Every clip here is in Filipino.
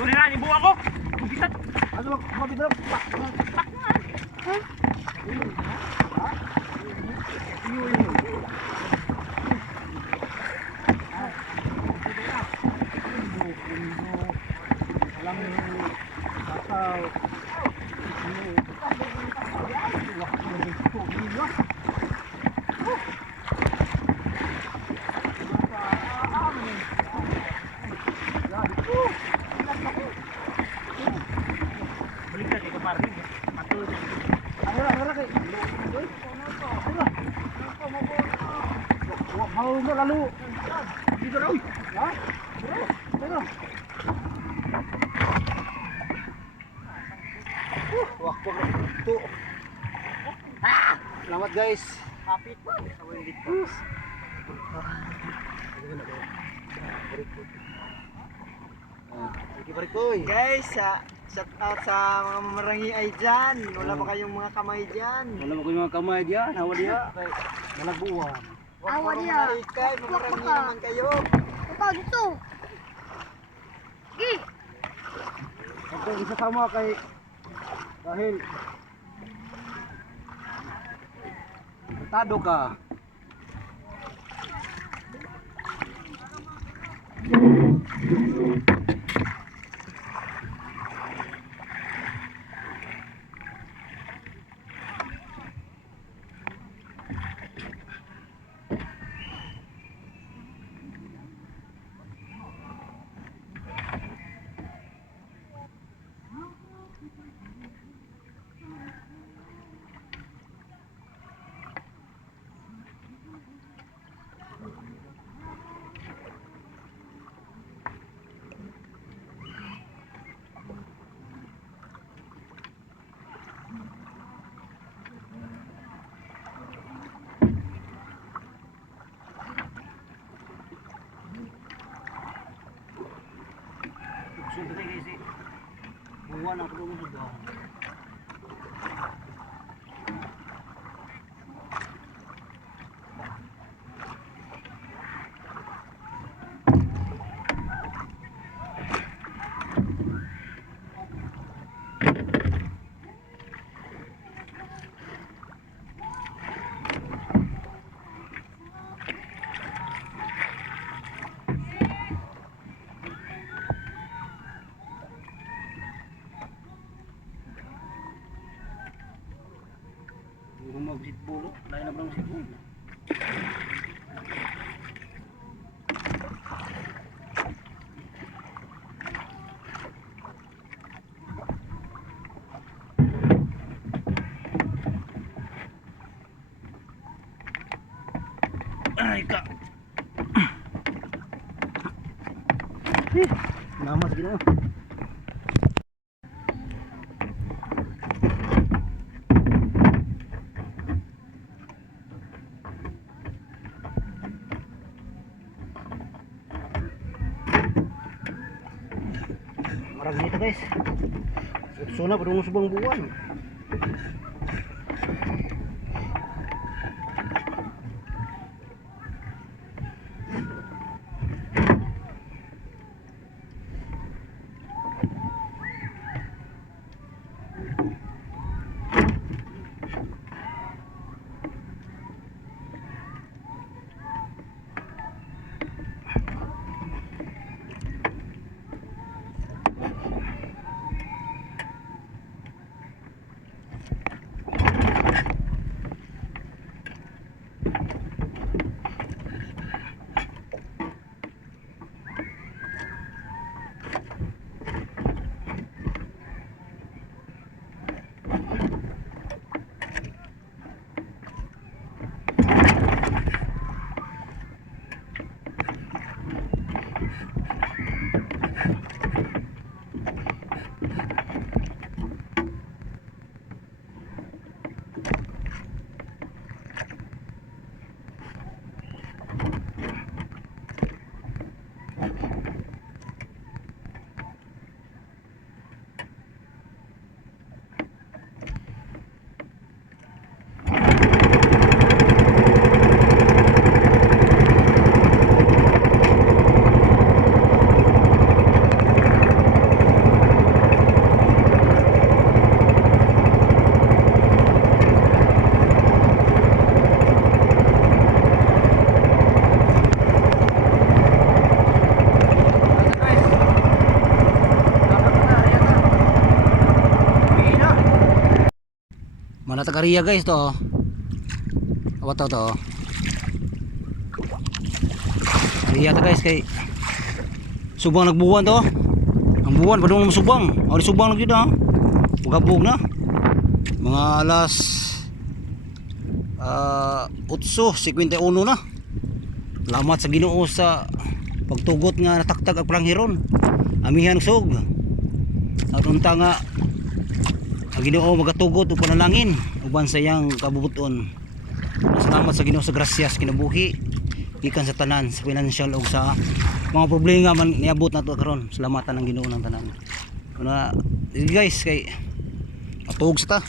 Kunin na, yung buwa ko. Ano, mabidrop. Balik na, kay kaparin. Ato. Ano lang, ano lang kay. Mau mo lalu. Dito raw. Ha? Dito. Uh, wakpo na ito. Selamat guys. Kapit po. Sa pare koy. Guys, sa shout out sa mga mamarangi ay dyan. Wala pa kayong mga kamay dyan. Wala mo ko yung mga kamay diyan, hawa diya. Kay malagbuwan. Awa niya. mamaikay, mamarangi Wak- naman kayo. Kapag gusto. Gi. Ito isa sama kay dahil Tado ka. Sunod kayo kasi. Buwan ako mo sudah. Yung magsitbulo, lain na ba ng sitbulo? Ay ka. Namas ginawa. Suna pa rin subang buwan. Tagariya guys to. oh. Apa to to? Riya to guys kay subang nagbuwan to. Ang buwan padung mo subang. Di subang lagi na. Bugabog na. Mga alas ah 8:51 na. Salamat sa Ginoo sa pagtugot nga nataktak ang planghiron. Amihan og sug. At unta nga ang Ginoo magatugot ug panalangin uban sa iyang kabubuton. Salamat sa Ginoo sa grasyas kinabuhi gikan sa tanan sa financial ug sa mga problema man niabot nato karon. Salamatan ang Ginoo ng tanan. Kuna guys kay atug sa ta.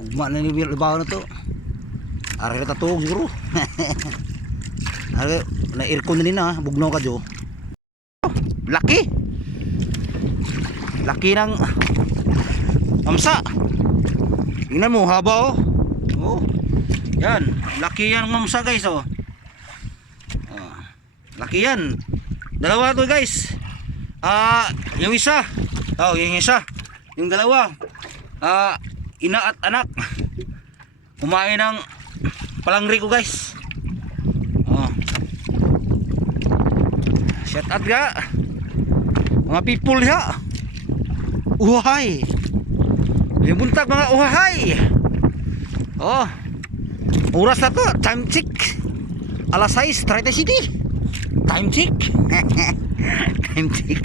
Ugma na ni libaw na to. Ari ta tuog siguro. Ari na aircon na nina bugnaw ka jo. Laki. Laki ng Mamsa. Tingnan mo, haba oh. Oh. Yan, laki yan mamsa guys oh. Ah, laki yan. Dalawa to guys. Ah, yung isa. Oh, yung isa. Yung dalawa. Ah, ina at anak. Kumain ng palangri ko guys. Oh. Shout out ga. Mga people ya. Uhay. Yung buntag mga uhahay. Oh. Oras na to, time check. Alas 6, 30 city. Time check. time check.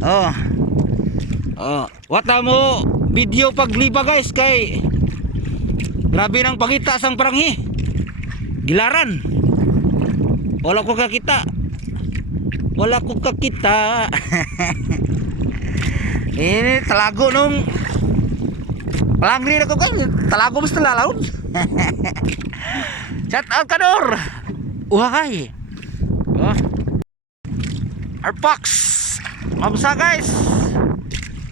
Oh. Oh, wata mo video pagliba guys kay Grabe nang pagita sang paranghi. Gilaran. Wala ko kakita. Wala ko kakita. Ini talago nung Palangri na ko kan, talago mas talalaon. Shout out kador. Uhay. Oh. Arpax. Mamsa guys.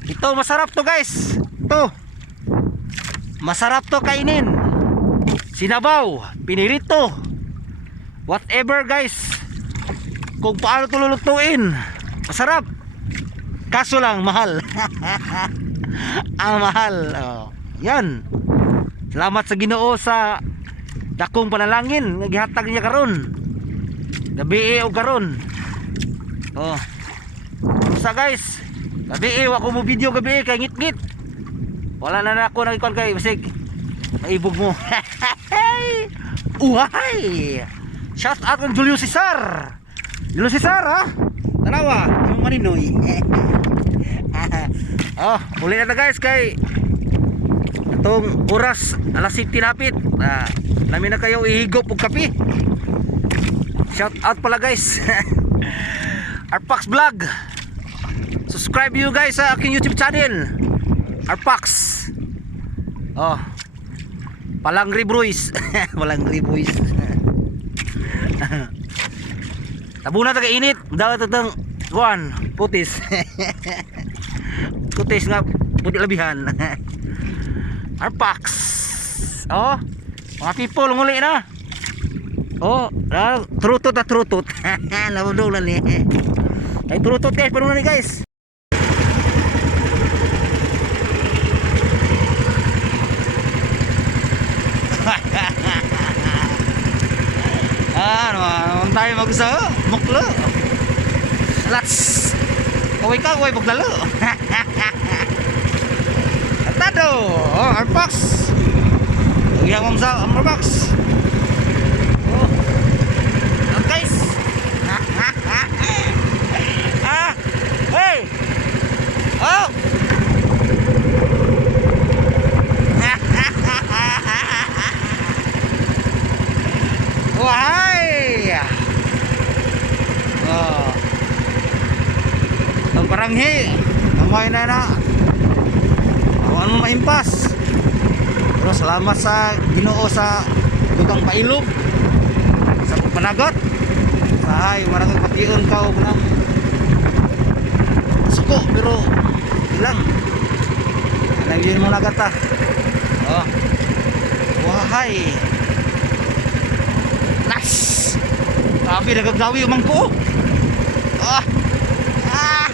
Ito masarap to guys. Ito. Masarap to kainin. Sinabaw, pinirito. Whatever guys. Kung paano to lulutuin. Masarap. Kaso lang mahal. Ang mahal. Oh. Yan. Salamat sa Ginoo sa dakong panalangin nga gihatag niya karon. Gabi o karon. Oh. Sa guys, gabi wa ko mo video gabi kay ngit-ngit. Wala na na ako nagikon kay basig. Naibog mo. Uhay! Shout out kang Julio Cesar. Julio Cesar ha? Tanawa, yung maninoy. oh, uli na guys kay itong oras alas 7 napit. Ah, namin na kayo ihigop og kape. Shout out pala guys. Arpax Vlog. Subscribe you guys sa aking YouTube channel. Arpax. Oh. Palangri Bruis. Palangri Bruis. Tabuna taga init. Daw tatang kuan, putis. putis nga puti labihan. Arpax. Oh. Mga people nguli na. Oh, ah, trutot at trutot. Nabudol na ni. Ay trutot guys, paano ni guys? ah, naman tayo magsa muklo. Let's Uwi ka, uwi paglalo. Atado, oh, Arpax. Uwi ang mamsa, Arpax. Oh. Oh, guys. ah, hey. Oh. Wahai. Oh. Paranghi. Kamay na na. Maimpas. Pero salamat sa Ginoo sa dugang pailog. Sa panagat. Sahay, marang patiyon ka og nang suko pero ilang. Nagyan mo nagat ta. Oh. Wahay. Nice. Grabe nagagawi umang ko. Ah. Ah.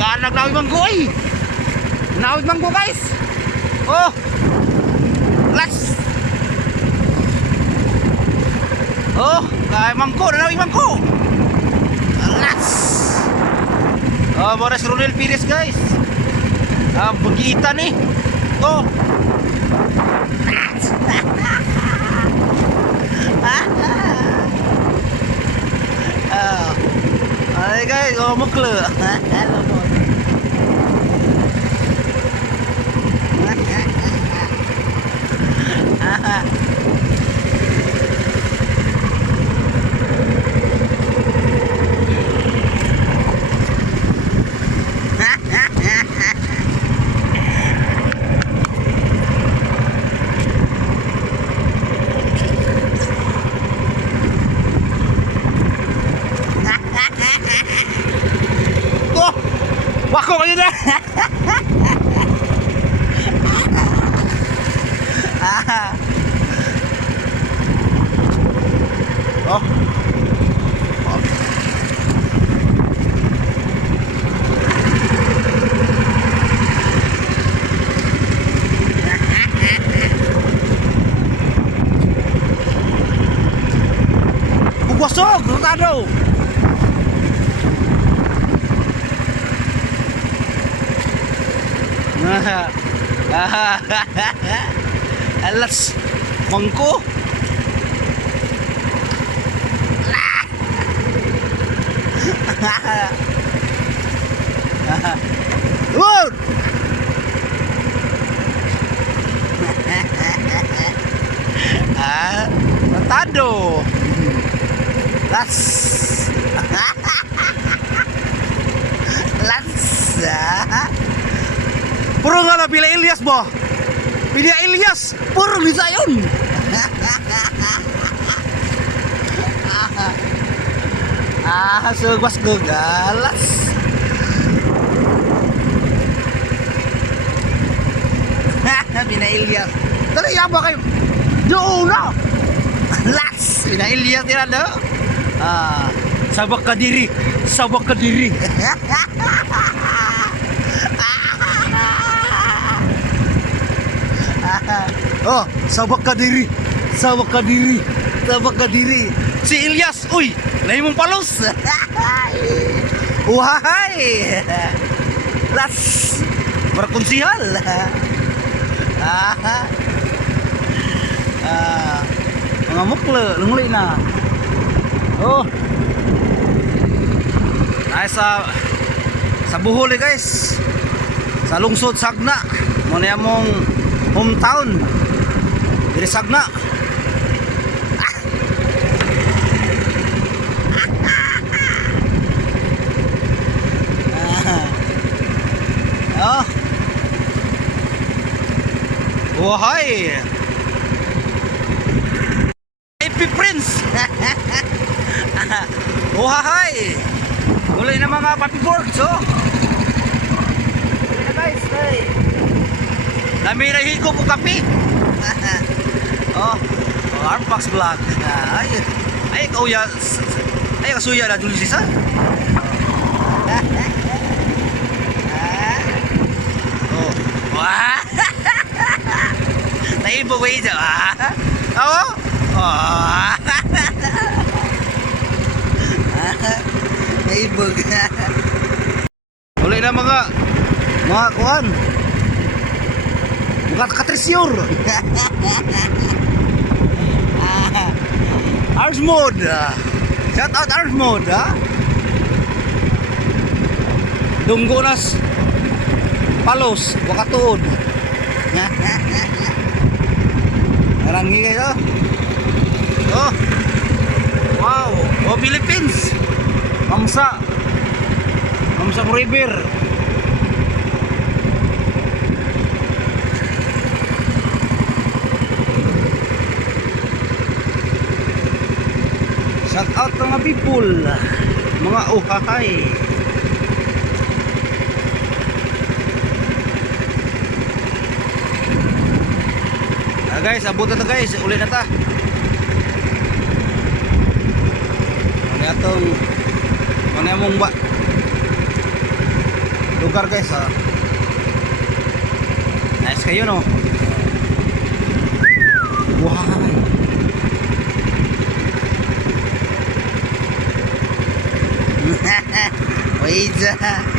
Kaan naglawi man ko ay. Nawid man ko guys. Oh. Let's. Oh, kay mangko, nanawi mangko. Let's. Oh, Boris Ronel Pires guys. Ah, pagkita ni. Oh. Ah. Ay guys, oh mukle. Oh! Wako kayo na! oh. Rotado! Alas, mangko. Lord! ah, Natado. Las. Las. ah. Puro nga na pila Ilyas mo. Pila Ilyas, puro bisa yun. ah, sugwas gugalas. Pina Ilyas. Tara yaba kayo. Doon na. Las, Pina Ilyas tira do. Ah, sabak ka diri, sabak ka diri. Oh, sabak ka diri. Sabak ka diri. Sabak ka diri. Si Ilyas, uy, lahi mong palos. Uhay! Las, berkonsihal. Ah, ah, mga mukle, lungli na. Oh, ay sa sa Bohol eh, guys. Sa lungsod Sagna. Mo na mong hometown. Diri Sagna. Ah. Wahai. Happy Prince. Wahai. Uli na mga papi porks, oh. Guys, hey. Namirahin ko po kapi. oh, oh Arpax Vlog. Ay, ay, kauya. Ay, kasuya na dulu sisa. oh, wah. Naibo ko ito, ah. Oh. Naibo ka. Uli na mga mga kuhan. Bukan katrisyur. Ars mode. Shout out Ars mode, ha? Dunggo nas palos, wakatuod. Narangi kayo. Oh. Wow, oh Philippines. Mamsa. Samsam River. Shout out mga people, mga uhahay. Ah guys, abot na to guys, uli na ta. Ano atong ano yung ba lugar guys ha. Nice kayo no. Wow. Wait.